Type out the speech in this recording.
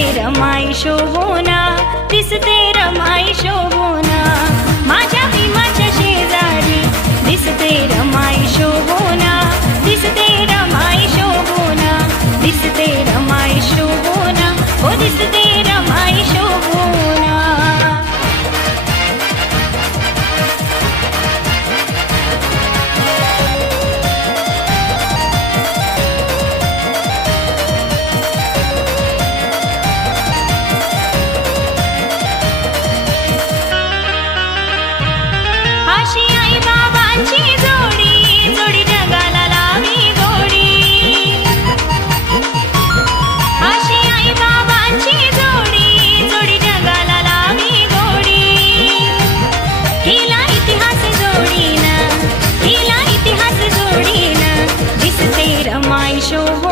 रमाई शोभोना, दिसते रमाई शोभोना, माझ्या भीमाच्या शेजारी दिसते रमाई शोभोना, दिसते रमाई शोभोना, दिसते रमाई शोभोना, हो दिसते रमाई शोभोना. अशी आई बाबांची जोडी, जोडी जगाला लावी गोडी. अशी आई बाबांची जोडी, जोडी जगाला लावी गोडी. हिला इतिहास जोडीनं, हिला इतिहास जोडीनं, दिसते रमाई शोभोना.